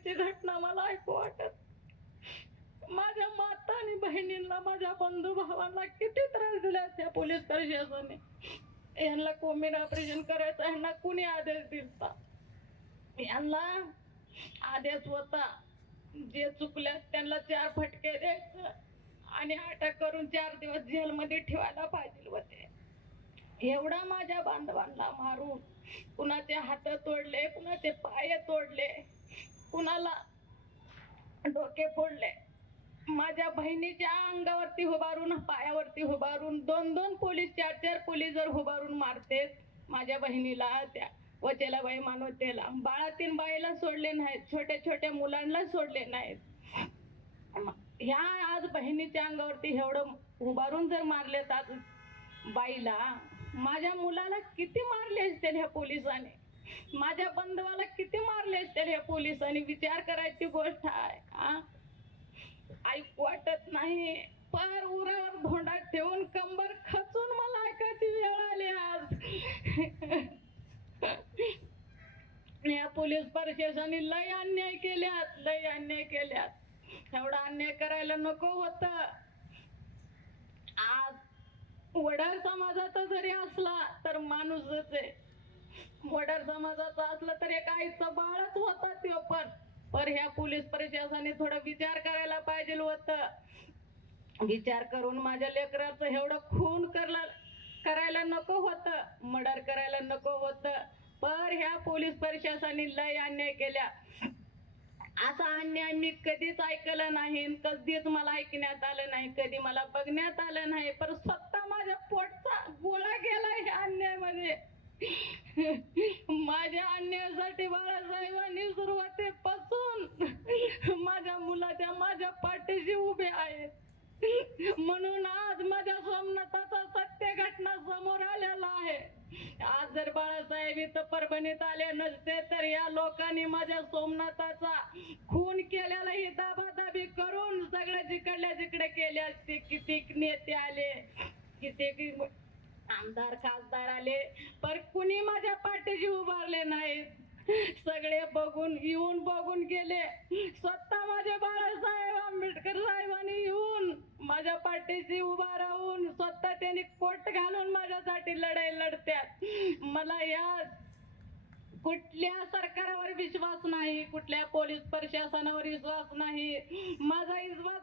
परभणीची घटना मला ऐकू वाटत. माझ्या माता आणि बहिणींना माझ्या बंधू भावांना किती त्रास दिला त्या पोलीस प्रशासनाने. यांना कोमिन ऑपरेशन करायचं यांना कुणी आदेश दिलता? यांना आदेश होता जे चुकल्यास त्यांना चार फटके द्यायचं आणि अटक करून चार दिवस जेलमध्ये ठेवायला पाहिजे होते. एवढा माझ्या बांधवांना मारून कुणाचे हात तोडले कुणाचे पाय तोडले. कुणाला डोके फोडले? माझ्या बहिणीच्या अंगावरती उभारून पायावरती उभारून दोन दोन पोलीस चार चार पोलीस जर उभारून मारते माझ्या बहिणीला त्या वचेलाबाई मानवतेला. बाळातीन बाईला सोडले नाहीत छोट्या छोट्या मुलांना सोडले नाहीत. ह्या आज बहिणीच्या अंगावरती एवढं उभारून जर मारले आज बाईला माझ्या मुलाला किती मारले असतील ह्या पोलिसाने? माझ्या बंधवाला किती मारले असतील ह्या पोलिसांनी? विचार करायची गोष्ट आहे ऐक वाटत नाही. पर उरावर धोंडा ठेवून कंबर खचून मला ऐकायची वेळ आली आज. या पोलीस प्रशासनाने लय अन्याय केल्यात लय अन्याय केल्यात. एवढा अन्याय करायला नको होत. आज वडार समाजाचा जरी असला तर माणूसच आहे. वडार समाजाचा असलं तर एक आईचं बाळच होता तो पण. पर ह्या पोलीस प्रशासनाने थोडा विचार करायला पाहिजे होत. विचार करून माझ्या लेकराचं एवढं खून करला करायला नको होतं. मर्डर करायला नको होतं. पर ह्या पोलीस प्रशासनाने लय अन्याय केल्या असा अन्याय मी कधीच ऐकलं नाही कधीच मला ऐकण्यात आलं नाही. कधी मला बघण्यात आलं नाही. पण स्वतः माझ्या पोटचा गोळा गेला ह्या अन्यायमध्ये. माझ्या आणण्यासाठी बाळासाहेबांनी सुरुवातीपासून माझ्या मुलाच्या माझ्या पाठीशी उभे आहेत म्हणून आज माझ्या सोमनाथाचा सत्य घटना समोर आलेला आहे. आज जर बाळासाहेब इथं परभणीत आले नसते तर या लोकांनी माझ्या सोमनाथाचा खून केलेला ही दाबादाबी करून सगळं जिकडल्या जिकडे केले असते किती नेते आले किती आमदार खासदार आले पर कुणी माझ्या पाठीशी उभारले नाहीत. सगळे बघून येऊन बघून गेले. स्वतः माझे बाळासाहेब आंबेडकर साहेबांनी येऊन माझ्या पाठीशी उभा राहून स्वतः त्यांनी कोट घालून माझ्यासाठी लढाई लढत्यात. मला या कुठल्या सरकारावर विश्वास नाही कुठल्या पोलीस प्रशासनावर विश्वास नाही. माझा विश्वास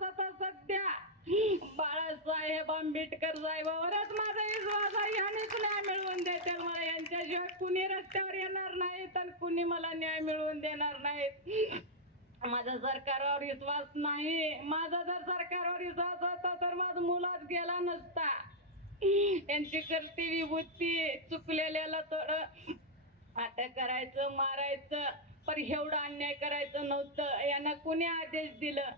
साहेब आंबेडकर साहेबावरच माझा विश्वास आहे ह्यानेच न्याय मिळवून देतील मला यांच्याशिवाय कुणी रस्त्यावर येणार नाही तर कुणी मला न्याय मिळवून देणार नाहीत माझा सरकारवर विश्वास नाही. माझा जर सरकारवर विश्वास होता तर माझा मुलाच गेला नसता. यांची करती विभूती चुकलेल्याला थोडं अटक करायचं मारायचं पण एवढं अन्याय करायचं नव्हतं. यांना कुणी आदेश दिलं?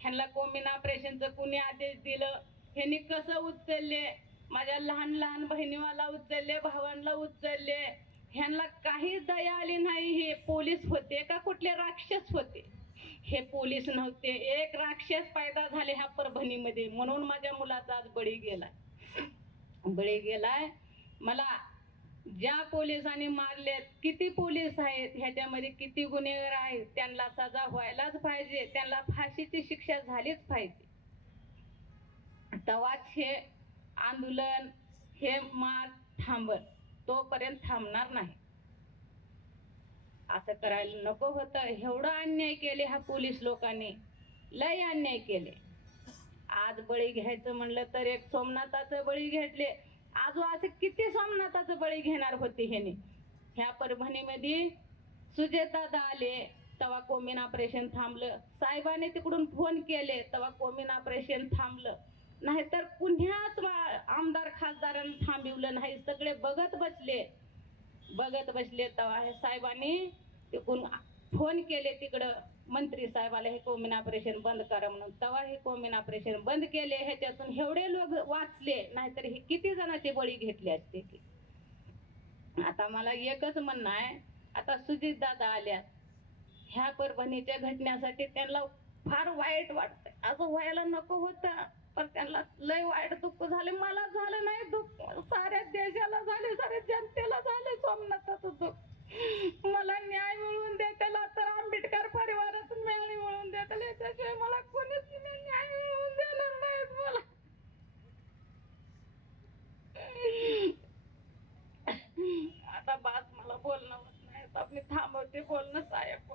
ह्यांना कोमिन ऑपरेशनचं कुणी आदेश दिलं? ह्यांनी कसं उचलले? माझ्या लहान लहान बहिणीवाला उचलले भावांना उचलले. ह्यांना काहीच दया आली नाही. हे पोलीस होते का कुठले राक्षस होते? हे पोलीस नव्हते. एक राक्षस पैदा झाले ह्या परभणीमध्ये. म्हणून माझ्या मुलाचा आज बळी गेलाय. बळी गेलाय. मला ज्या पोलिसांनी मारलेत किती पोलीस आहेत ह्याच्यामध्ये किती गुन्हेगार आहेत त्यांना सजा व्हायलाच पाहिजे. त्यांना फाशीची शिक्षा झालीच पाहिजे. तवाच हे आंदोलन हे मार थांबल तोपर्यंत थांबणार नाही. असं करायला नको होतं. एवढं अन्याय केले ह्या पोलीस लोकांनी. लय अन्याय केले. आज बळी घ्यायचं म्हणलं तर एक सोमनाथाचं बळी घेतले. आज असे किती सोमनाथाचं बळी घेणार होती ह्याने. ह्या परभणीमध्ये सुजेतादा आले तेव्हा कोमिन ऑपरेशन थांबलं. साहेबाने तिकडून फोन केले तेव्हा कोमिन ऑपरेशन थांबलं. नाहीतर पुण्याच आमदार खासदारांनी थांबिवलं नाही. सगळे बघत बसले. बघत बसले तेव्हा हे साहेबांनी तिकडून फोन केले तिकडं. मंत्री साहेबाला हे कोमिन ऑपरेशन बंद करा म्हणून. तेव्हा हे कोमिन ऑपरेशन बंद केले. ह्याच्यातून एवढे लोक वाचले. नाहीतर हे किती जणांचे बळी घेतले असते की? आता मला एकच म्हणणं आहे. आता सुजित दादा आल्या. ह्या परभणीच्या घटनेसाठी त्यांना फार वाईट वाटतं असं व्हायला नको होतं. पण त्यांना लय वाईट दुःख झाले. मला झालं नाही दुःख. साऱ्या देशाला झाले साऱ्या जनतेला झाले सोमनाथाचं दुःख. मला न्याय मिळवून द्या त्याला तर आंबेडकर परिवारातून मिळणी मिळवून द्या त्याला याच्याशिवाय मला कोणीच न्याय मिळवून देणार नाहीत मला. आता बास मला बोलणं होत नाही. मी थांबवते बोलणं साहेब